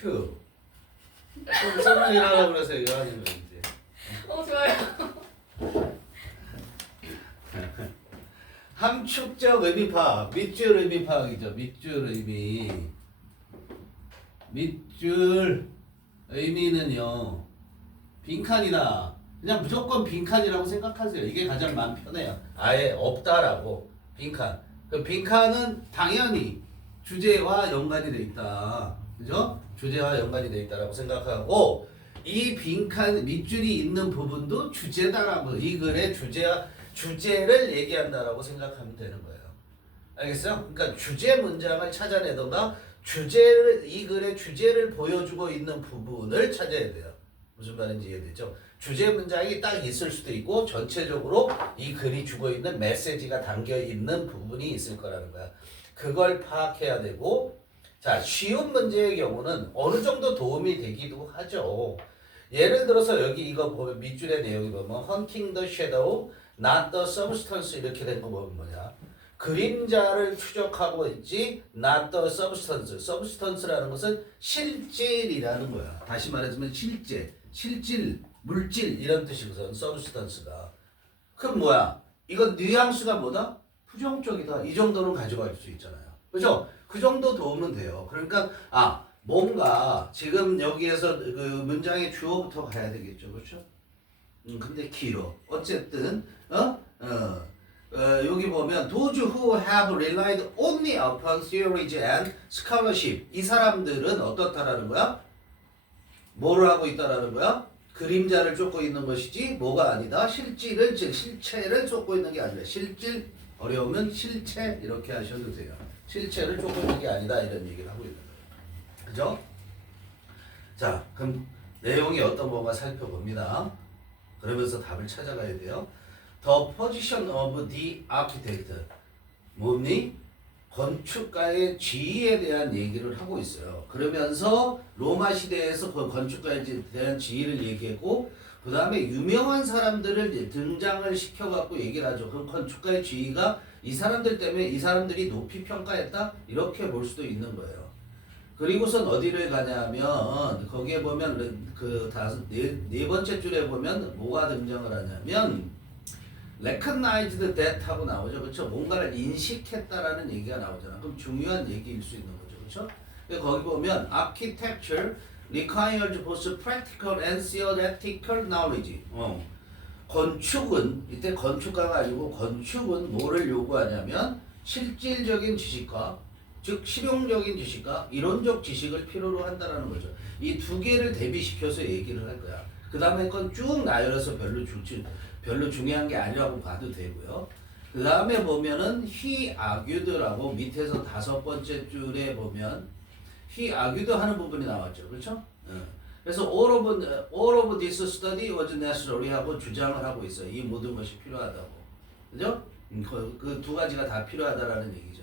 큐. 설명이라고 그래서 이거 하는 거 이제. 좋아요. 함축적 의미 파악, 밑줄 의미 파악이죠. 밑줄 의미. 밑줄 의미는요, 빈칸이다. 그냥 무조건 빈칸이라고 생각하세요. 이게 가장 마음 편해요. 아예 없다라고. 빈칸. 그 빈칸은 당연히 주제와 연관이 돼 있다. 그죠? 주제와 연관이 돼 있다라고 생각하고, 이 빈칸 밑줄이 있는 부분도 주제다라고, 이 글의 주제를 얘기한다라고 생각하면 되는 거예요. 알겠어요? 그러니까 주제 문장을 찾아내던가 이 글의 주제를 보여주고 있는 부분을 찾아야 돼요. 무슨 말인지 이해되죠? 주제 문장이 딱 있을 수도 있고 전체적으로 이 글이 주고 있는 메시지가 담겨 있는 부분이 있을 거라는 거야. 그걸 파악해야 되고, 자, 쉬운 문제의 경우는 어느 정도 도움이 되기도 하죠. 예를 들어서 여기 이거 보면 밑줄의 내용이 보면 hunting the shadow, not the substance 이렇게 된 거 보면 뭐냐? 그림자를 추적하고 있지 not the substance. substance라는 것은 실질이라는 거야. 다시 말해주면 실질, 물질 이런 뜻이거든. substance가. 그럼 뭐야? 이건 뉘앙스가 뭐다? 부정적이다. 이 정도는 가져갈 수 있잖아요. 그죠? 그 정도 도움은 돼요. 그러니까 뭔가 지금 여기에서 그 문장의 주어부터 가야 되겠죠. 그렇죠? 근데 길어. 어쨌든 여기 보면 those who have relied only upon theories and scholarship, 이 사람들은 어떻다라는 거야? 뭐를 하고 있다라는 거야? 그림자를 쫓고 있는 것이지 뭐가 아니다. 실질을, 즉 실체를 쫓고 있는 게 아니라 실질, 어려우면 실체 이렇게 하셔도 돼요. 실체를 쫓고 있는 게 아니다 이런 얘기를 하고 있는 거예요. 그죠? 자, 그럼 내용이 어떤 건가 살펴봅니다. 그러면서 답을 찾아가야 돼요. The position of the architect. 뭐니? 건축가의 지위에 대한 얘기를 하고 있어요. 그러면서 로마 시대에서 그 건축가에 대한 지위를 얘기했고, 그 다음에 유명한 사람들을 등장을 시켜갖고 얘기를 하죠. 그럼 건축가의 지위가 이 사람들 때문에 이 사람들이 높이 평가했다? 이렇게 볼 수도 있는 거예요. 그리고선 어디를 가냐면 거기에 보면 네 번째 줄에 보면 뭐가 등장을 하냐면 recognized that 하고 나오죠. 그렇죠? 뭔가를 인식했다라는 얘기가 나오잖아. 그럼 중요한 얘기일 수 있는 거죠. 그렇죠? 거기 보면 architecture requires both practical and theoretical knowledge. 건축은, 이때 건축가가 아니고 건축은 뭐를 요구하냐면 실질적인 지식과, 즉 실용적인 지식과 이론적 지식을 필요로 한다라는 거죠. 이 두 개를 대비시켜서 얘기를 할 거야. 그 다음에 건 쭉 나열해서 별로 중요한 게 아니라고 봐도 되고요. 그 다음에 보면은 he argued라고 밑에서 5번째 줄에 보면 he argued 하는 부분이 나왔죠. 그렇죠? 그래서 all of this study was necessary 하고 주장을 하고 있어요. 이 모든 것이 필요하다고. 그죠? 그 두 가지가 다 필요하다라는 얘기죠.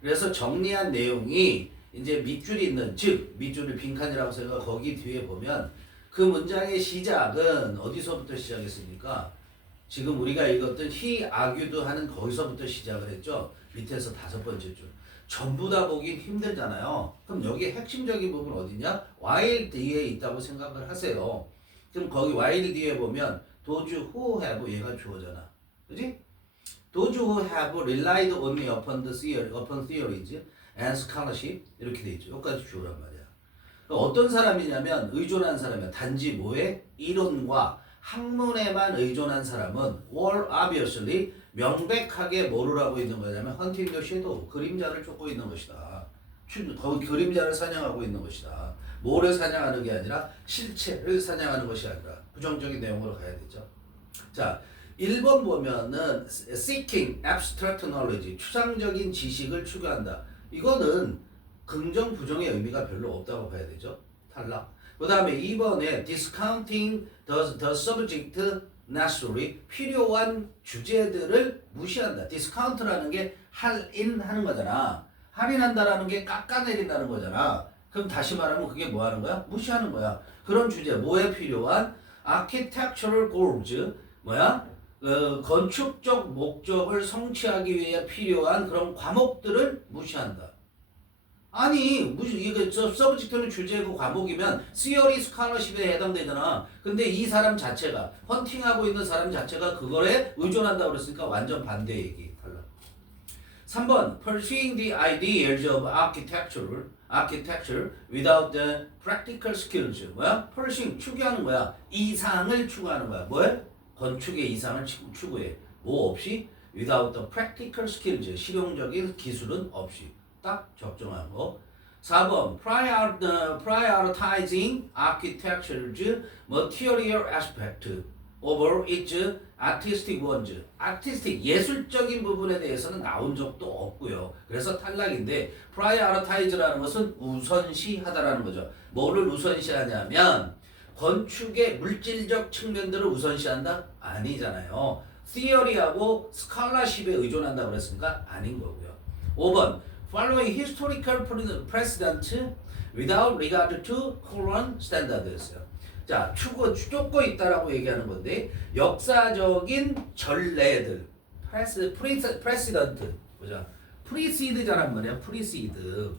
그래서 정리한 내용이 이제 밑줄이 있는, 즉 밑줄을 빈칸이라고 생각하고 거기 뒤에 보면 그 문장의 시작은 어디서부터 시작했습니까? 지금 우리가 읽었던 he argued 하는 거기서부터 시작을 했죠. 밑에서 5번째 줄. 전부 다 보기 힘들잖아요. 그럼 여기 핵심적인 부분 어디냐? while 뒤에 있다고 생각을 하세요. 그럼 거기 while 뒤에 보면 those who have, 얘가 주어잖아. 그지? those who have relied only upon theories and scholarship 이렇게 돼 있죠. 여기까지 주어란 말이야. 어떤 사람이냐면 의존한 사람이야. 단지 뭐에? 이론과 학문에만 의존한 사람은 were obviously, 명백하게 뭐를 하고 있는 거냐면 hunting the shadow, 그림자를 쫓고 있는 것이다. 거기 그림자를 사냥하고 있는 것이다. 뭐를 사냥하는 게 아니라 실체를 사냥하는 것이 아니라 부정적인 내용으로 가야 되죠. 자, 1번 보면은 seeking abstract knowledge, 추상적인 지식을 추구한다. 이거는 긍정 부정의 의미가 별로 없다고 봐야 되죠. 탈락. 그 다음에 2번에 discounting the subject necessary, 필요한 주제들을 무시한다. discount라는 게 할인하는 거잖아. 할인한다라는 게 깎아내린다는 거잖아. 그럼 다시 말하면 그게 뭐 하는 거야? 무시하는 거야. 그런 주제, 뭐에 필요한? architectural goals, 건축적 목적을 성취하기 위해 필요한 그런 과목들을 무시한다. 아니 무슨 이게 서브젝트는 주제고 과목이면 시어리 스칼러십에 해당되잖아. 근데 이 사람 자체가 헌팅하고 있는 사람 자체가 그거에 의존한다고 그랬으니까 완전 반대 얘기. 달라. 3번 pursuing the ideas of architecture without the practical skills. 뭐야? pursuing 추구하는 거야. 이상을 추구하는 거야. 뭐야? 건축의 이상을 추구해. 뭐 없이? without the practical skills. 실용적인 기술은 없이. 딱 적정한 거. 4번 prioritizing architecture's material aspect over its artistic ones. artistic 예술적인 부분에 대해서는 나온 적도 없고요. 그래서 탈락인데 prioritize라는 것은 우선시하다라는 거죠. 뭐를 우선시하냐면 건축의 물질적 측면들을 우선시한다? 아니잖아요. theory하고 scholarship에 의존한다 그랬으니까 아닌 거고요. 5번 following historical precedent without regard to current standards. 자, 쫓고 있다라고 얘기하는 건데 역사적인 전례들, precedent, 보자. precede잖아 말이야. precede.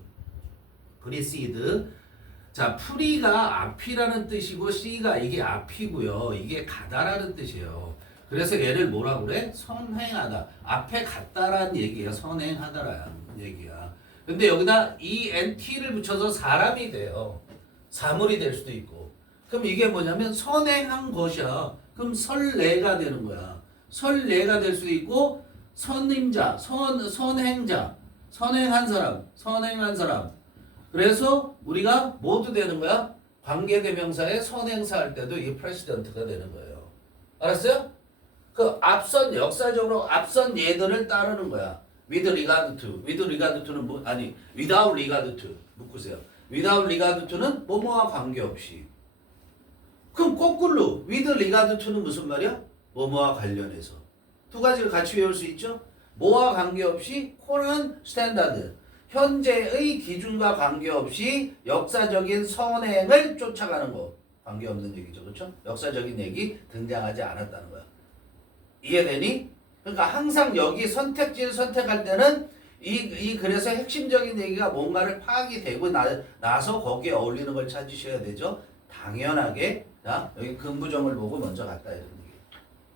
자, pre가 앞이라는 뜻이고 c가 이게 앞이고요. 이게 가다라는 뜻이에요. 그래서 얘를 뭐라고 그래? 선행하다. 앞에 갔다라는 얘기야. 선행하다라는 얘기야. 근데 여기다 ent를 붙여서 사람이 돼요. 사물이 될 수도 있고. 그럼 이게 뭐냐면 선행한 것이야. 그럼 선례가 되는 거야. 선례가 될 수도 있고 선임자, 선행자, 선행한 사람. 그래서 우리가 모두 되는 거야. 관계대명사에 선행사 할 때도 이게 프레시던트가 되는 거예요. 알았어요? 그 앞선 역사적으로 앞선 예들을 따르는 거야. with regard to는 뭐 아니 without regard to 묶으세요. without regard to는 뭐뭐와 관계없이. 그럼 거꾸로 with regard to는 무슨 말이야? 뭐뭐와 관련해서. 두 가지를 같이 외울 수 있죠? 뭐와 관계없이 current standard. 현재의 기준과 관계없이 역사적인 선행을 쫓아가는 거. 관계없는 얘기죠. 그렇죠? 역사적인 얘기 등장하지 않았다는 거야. 이해되니? 그러니까 항상 여기 선택지를 선택할 때는 그래서 핵심적인 얘기가 뭔가를 파악이 되고 나서 거기에 어울리는 걸 찾으셔야 되죠. 당연하게 자, 여기 근부정을 보고 먼저 갔다 이런 얘기.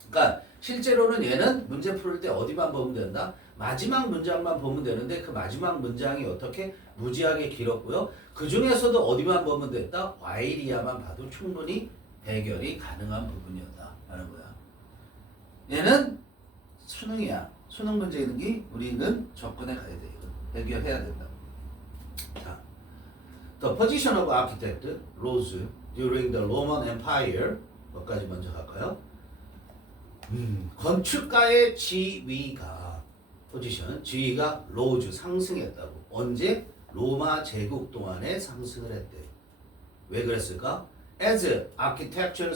그러니까 실제로는 얘는 문제 풀 때 어디만 보면 된다? 마지막 문장만 보면 되는데 그 마지막 문장이 어떻게 무지하게 길었고요. 그 중에서도 어디만 보면 됐다? while이야만 봐도 충분히 해결이 가능한 부분이었다라는 거야. 얘는 수능이야. 수능 문제 있는 게 우리는 접근해 가야 돼. 해결해야 된다. 자, The position of architect rose during the Roman Empire. 것까지 먼저 갈까요? 건축가의 지위가 지위가 rose 상승했다고. 언제? 로마 제국 동안에 상승을 했대. 왜 그랬을까? As architecture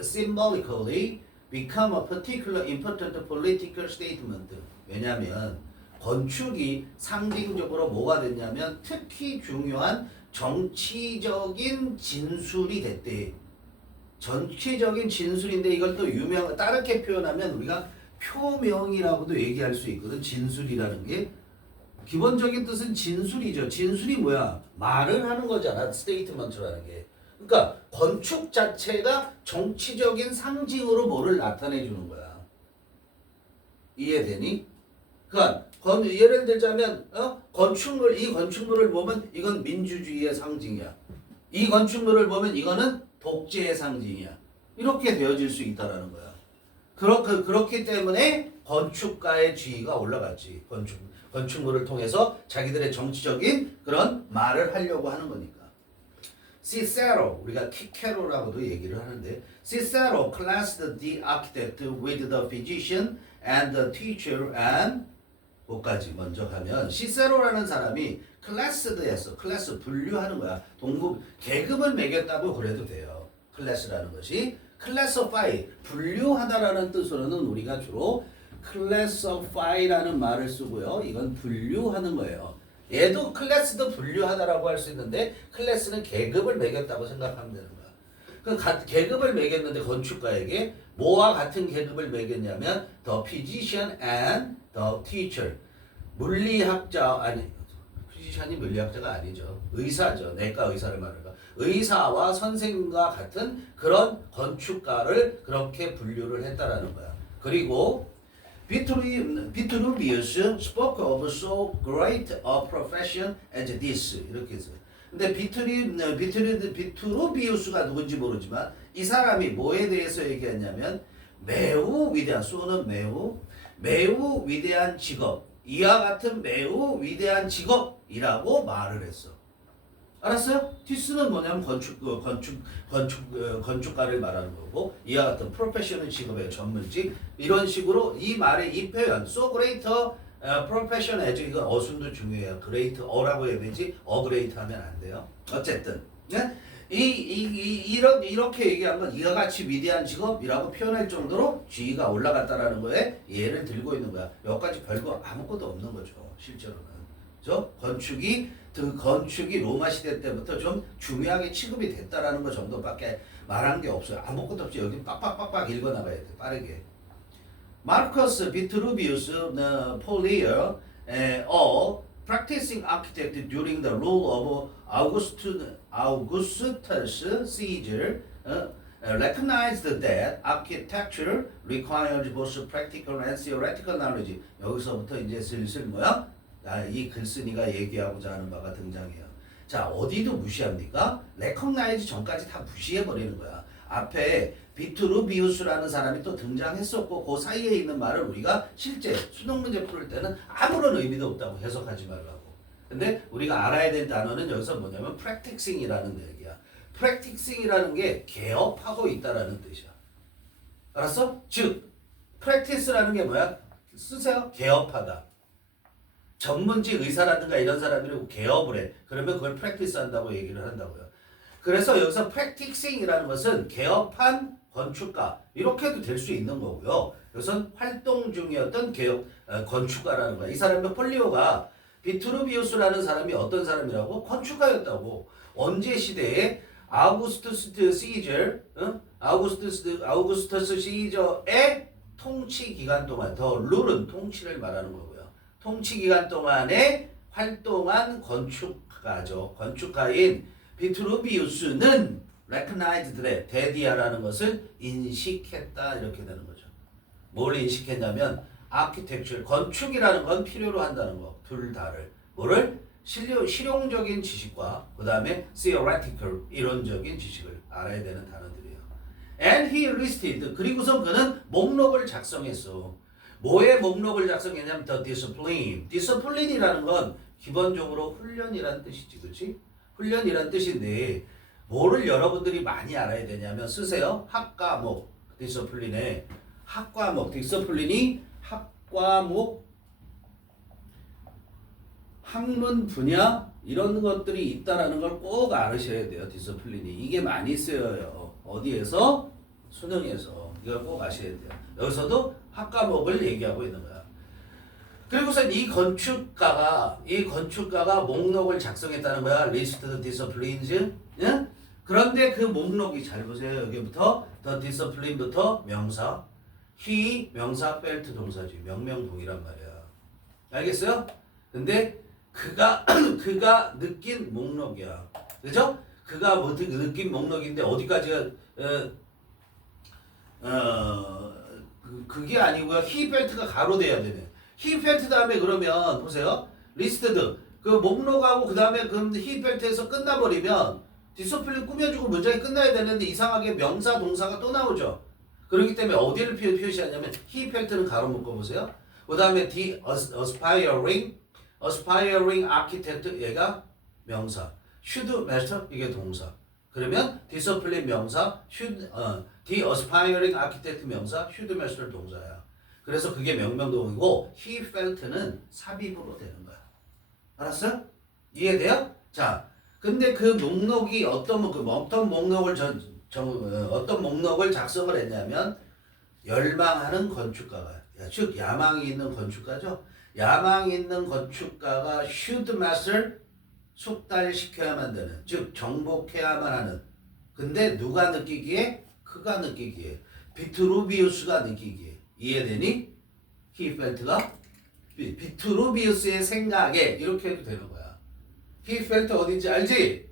symbolically become a particular important political statement. 왜냐하면 건축이 상징적으로 뭐가 됐냐면 특히 중요한 정치적인 진술이 됐대. 정치적인 진술인데 이걸 또 다르게 표현하면 우리가 표명이라고도 얘기할 수 있거든. 진술이라는 게 기본적인 뜻은 진술이죠. 진술이 뭐야? 말을 하는 거잖아. 스테이트먼트라는 게. 그러니까 건축 자체가 정치적인 상징으로 뭐를 나타내 주는 거야. 이해되니? 그러니까 예를 들자면 이 건축물을 보면 이건 민주주의의 상징이야. 이 건축물을 보면 이거는 독재의 상징이야. 이렇게 되어질 수 있다라는 거야. 그렇기 때문에 건축가의 지위가 올라갔지. 건축물을 통해서 자기들의 정치적인 그런 말을 하려고 하는 거니까. Cicero, 우리가 키케로라고도 얘기를 하는데 Cicero classed the architect with the physician and the teacher and 뭐까지 먼저 가면 시세로라는 사람이 클래스드했어. 클래스 분류하는 거야. 계급을 매겼다고 그래도 돼요. 클래스라는 것이 classify 분류하다라는 뜻으로는 우리가 주로 classify라는 말을 쓰고요. 이건 분류하는 거예요. 얘도 클래스도 분류하다라고 할 수 있는데 클래스는 계급을 매겼다고 생각하면 되는 거야. 그 계급을 매겼는데 건축가에게 뭐와 같은 계급을 매겼냐면 the physician and the teacher. 물리학자 피지션이 물리학자가 아니죠. 의사죠. 내과 의사를 말하니까. 의사와 선생님과 같은 그런 건축가를 그렇게 분류를 했다라는 거야. 그리고 비트루비우스 spoke of so great a profession as this 이렇게 했어요. 근데 비트루비우스가 누군지 모르지만 이 사람이 뭐에 대해서 얘기했냐면 매우 위대한 소는 매우 위대한 직업 이와 같은 매우 위대한 직업이라고 말을 했어. 알았어요? 디스는 뭐냐면 건축가를 말하는 거고 이와 같은 프로페셔널 직업의 전문직 이런 식으로 이 말의 이 표현 so great profession as 이건 어순도 중요해요. great 어라고 해야 되지 great 하면 안 돼요. 어쨌든 네? 이렇게 얘기한 건 이와 같이 위대한 직업이라고 표현할 정도로 지위가 올라갔다라는 거에 예를 들고 있는 거야. 여기까지 별거 아무것도 없는 거죠. 실제로는. 건축이 로마 시대 때부터 좀 중요하게 취급이 됐다라는 거 정도밖에 말한 게 없어요. 아무것도 없이 여기 빡빡빡빡 읽어나가야 돼. 빠르게. 마르커스 비트루비우스 폴리어 practicing architect during the rule of Augustus Caesar recognized that architecture requires both practical and theoretical knowledge. 여기서부터 이제 슬슬 뭐야? 이 글쓴이가 얘기하고자 하는 바가 등장해요. 자, 어디도 무시합니까? recognize 전까지 다 무시해버리는 거야. 앞에 비트루비우스라는 사람이 또 등장했었고 그 사이에 있는 말을 우리가 실제 수능 문제 풀 때는 아무런 의미도 없다고 해석하지 말라고. 근데 우리가 알아야 될 단어는 여기서 뭐냐면 practicing이라는 얘기야. practicing이라는 게 개업하고 있다라는 뜻이야. 알았어? 즉 practice라는 게 뭐야? 쓰세요. 개업하다. 전문직 의사라든가 이런 사람들이 개업을 해. 그러면 그걸 practice 한다고 얘기를 한다고요. 그래서 여기서 practicing이라는 것은 개업한 건축가 이렇게도 될 수 있는 거고요. 여기서 활동 중이었던 건축가라는 거야. 이 사람은 폴리오가 비트루비우스라는 사람이 어떤 사람이라고? 건축가였다고. 언제 시대에 아우구스투스 시저의 통치 기간 동안 더 룰은 통치를 말하는 거고요. 통치 기간 동안에 활동한 건축가죠. 건축가인 비트루비우스는 recognized 대디아라는 것을 인식했다 이렇게 되는 거죠. 뭘 인식했냐면 architecture 건축이라는 건 필요로 한다는 거. 둘 다를 뭐를 실용적인 지식과 그 다음에 theoretical 이론적인 지식을 알아야 되는 단어들이에요. And he listed 그리고선 그는 목록을 작성했어. 뭐의 목록을 작성했냐면 the discipline. discipline이라는 건 기본적으로 훈련이란 뜻이지, 그렇지? 훈련이란 뜻인데 뭐를 여러분들이 많이 알아야 되냐면 쓰세요. 학과목 디스플린에 학과목 디스플린이 학과목 학문 분야 이런 것들이 있다라는 걸 꼭 알으셔야 돼요. 디스플린이 이게 많이 쓰여요. 어디에서? 수능에서 이걸 꼭 아셔야 돼요. 여기서도 학과목을 얘기하고 있는 거야. 그리고서 이 건축가가 목록을 작성했다는 거야. List disciplines. 예? 그런데 그 목록이 잘 보세요. 여기부터 the discipline부터 명사, he 명사 felt 동사지. 명명동이란 말이야. 알겠어요? 근데 그가 느낀 목록이야. 그죠? 그가 느낀 목록인데 어디까지가 그게 아니고요. he felt가 가로돼야 되네. he felt 다음에 그러면 보세요. listed 그 목록하고 그 다음에 그 he felt에서 끝나버리면 디스플린 꾸며주고 문장이 끝나야 되는데 이상하게 명사 동사가 또 나오죠. 그렇기 때문에 어디를 표시하냐면 he felt는 가로 묶어보세요. 그 다음에 the aspiring architect 얘가 명사, should master 이게 동사. 그러면 discipline 명사, the aspiring architect 명사, should master 동사야. 그래서 그게 명명동이고 he felt는 삽입으로 되는 거야. 알았어요? 이해돼요? 자, 근데 그 목록이 어떤 목록을 작성을 했냐면 열망하는 건축가가, 즉 야망이 있는 건축가죠. 야망 있는 건축가가 should master 숙달시켜야만 되는, 즉 정복해야만 하는. 근데 누가 느끼기에? 그가 느끼기에. 비트루비우스가 느끼기에. 이해되니? he felt가 비트루비우스의 생각에 이렇게 해도 되는 거야. he felt 어딘지 알지?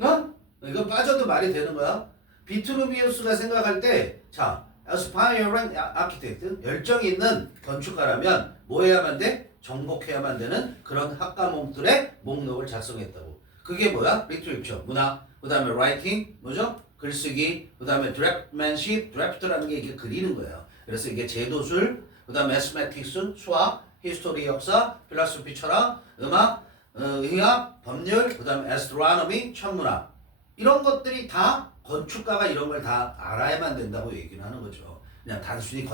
어? 이거 빠져도 말이 되는 거야. 비트루비우스가 생각할 때, 자, aspiring architect, 열정 있는 건축가라면 뭐 해야만 돼? 정복해야만 되는 그런 학과목들의 목록을 작성했다고. 그게 뭐야? 리트레이처, 문학, 그 다음에 writing, 뭐죠? 글쓰기, 그 다음에 draftmanship, draft라는 게 이게 그리는 거예요. 그래서 이게 제도술, 그 다음에 mathematics, 수학, history, 역사, philosophy, 철학, 음악, 의학, 법률, 그 다음에 astronomy, 천문학. 이런 것들이 다 건축가가 이런 걸 다 알아야만 된다고 얘기를 하는 거죠. 그냥 단순히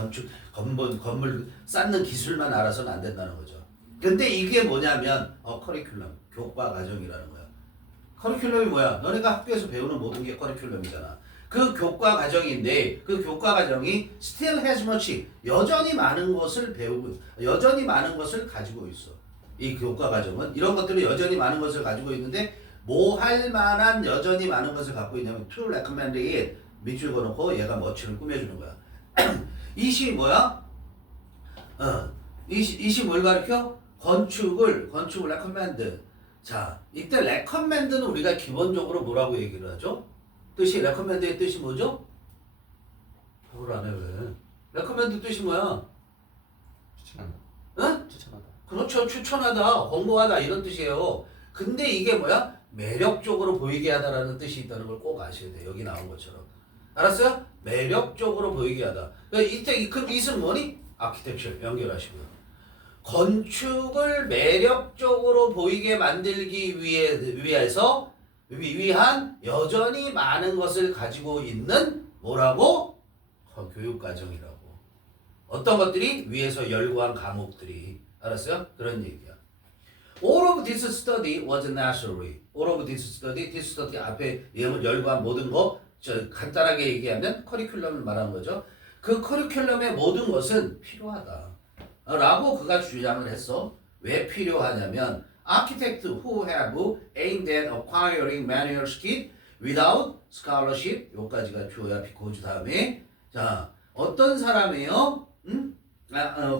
건물 쌓는 기술만 알아서는 안 된다는 거죠. 근데 이게 뭐냐면 커리큘럼, 교과 과정이라는 거야. 커리큘럼이 뭐야? 너네가 학교에서 배우는 모든 게 커리큘럼이잖아. 그 교과 과정인데 그 교과 과정이 still has much, 여전히 많은 것을 배우고 여전히 많은 것을 가지고 있어. 이 교과 과정은 이런 것들을 여전히 많은 것을 가지고 있는데 뭐 할 만한 여전히 많은 것을 갖고 있냐면 to recommend it, 밑줄 그어놓고 얘가 멋지를 꾸며주는 거야. 이시 뭐야? 이시 뭘 가르쳐? 건축을 recommend. 자, 이때 recommend는 우리가 기본적으로 뭐라고 얘기를 하죠? 뜻이 recommend의 뜻이 뭐죠? 답을 안 해 왜? recommend 뜻이 뭐야? 추천한다. 응? 추천하다. 그렇죠. 추천하다, 권고하다 이런 뜻이에요. 근데 이게 뭐야? 매력적으로 보이게 하다라는 뜻이 있다는 걸 꼭 아셔야 돼요. 여기 나온 것처럼. 알았어요? 매력적으로 보이게 하다. 그러니까 이때 그 이은 뭐니? 아키텍처 연결하시고요. 건축을 매력적으로 보이게 만들기 위한 여전히 많은 것을 가지고 있는 뭐라고? 교육과정이라고. 어떤 것들이? 위에서 열거한 과목들이. 알았어요? 그런 얘기야. All of this study was necessary. All of this study 앞에 열거한 모든 거, 간단하게 얘기하면 커리큘럼을 말하는 거죠. 그 커리큘럼의 모든 것은 필요하다. 라고 그가 주장을 했어. 왜 필요하냐면 architects who have aimed at acquiring manual skill without scholarship, 요까지가 주어야 비코즈 다음에, 자, 어떤 사람이에요?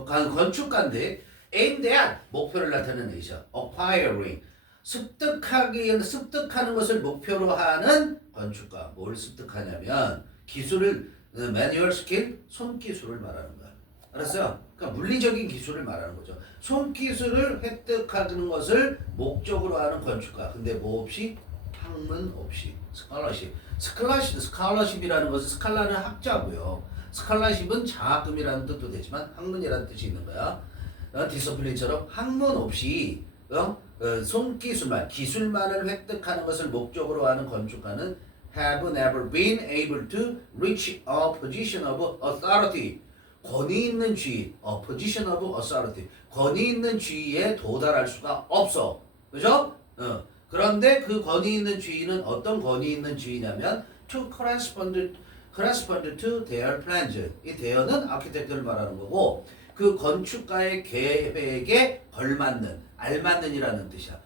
건축가인데 aimed at, 목표를 나타내는 의죠. acquiring, 습득하는 것을 목표로 하는 건축가. 뭘 습득하냐면 기술을, manual skill, 손기술을 말하는 거야. 알았어요? 그러니까 물리적인 기술을 말하는 거죠. 손기술을 획득하는 것을 목적으로 하는 건축가. 근데 뭐 없이? 학문 없이. 스칼러십이라는 것은 스칼라는 학자고요. 스칼러십은 장학금이라는 뜻도 되지만 학문이라는 뜻이 있는 거야. 디서플린처럼 학문 없이 손기술만, 기술만을 획득하는 것을 목적으로 하는 건축가는 have never been able to reach a position of authority. 권위 있는 지위, position of authority. 권위 있는 지위에 도달할 수가 없어. 그죠? 그런데 그 권위 있는 지위는 어떤 권위 있는 지위냐면 to correspond to their plans. 이 their는 아키텍트를 말하는 거고 그 건축가의 계획에 걸맞는, 알맞는이라는 뜻이야.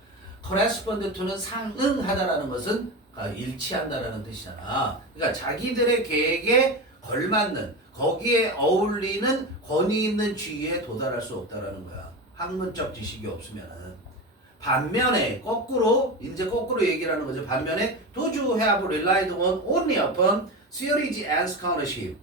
correspond to는 상응하다라는 것은 일치한다라는 뜻이잖아. 그러니까 자기들의 계획에 걸맞는, 거기에 어울리는 권위 있는 지위에 도달할 수 없다라는 거야. 학문적 지식이 없으면은. 반면에 거꾸로 얘기를 하는 거죠. 반면에 those who have relied on only upon theories and scholarship.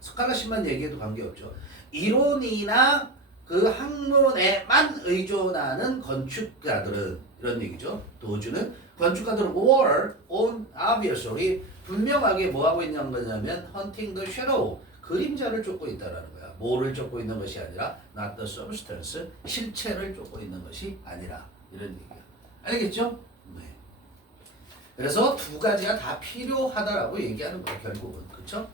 스칼러십만 얘기해도 관계없죠. 이론이나 그 학문에만 의존하는 건축가들은, 이런 얘기죠. 도주는 건축가들은 were on obviously, 분명하게 뭐 하고 있는 거냐면 hunting the shadow, 그림자를 쫓고 있다라는 거야. 뭐를 쫓고 있는 것이 아니라 not the substance, 실체를 쫓고 있는 것이 아니라, 이런 얘기야. 알겠죠? 네. 그래서 두 가지가 다 필요하다라고 얘기하는 거야, 결국은. 그쵸?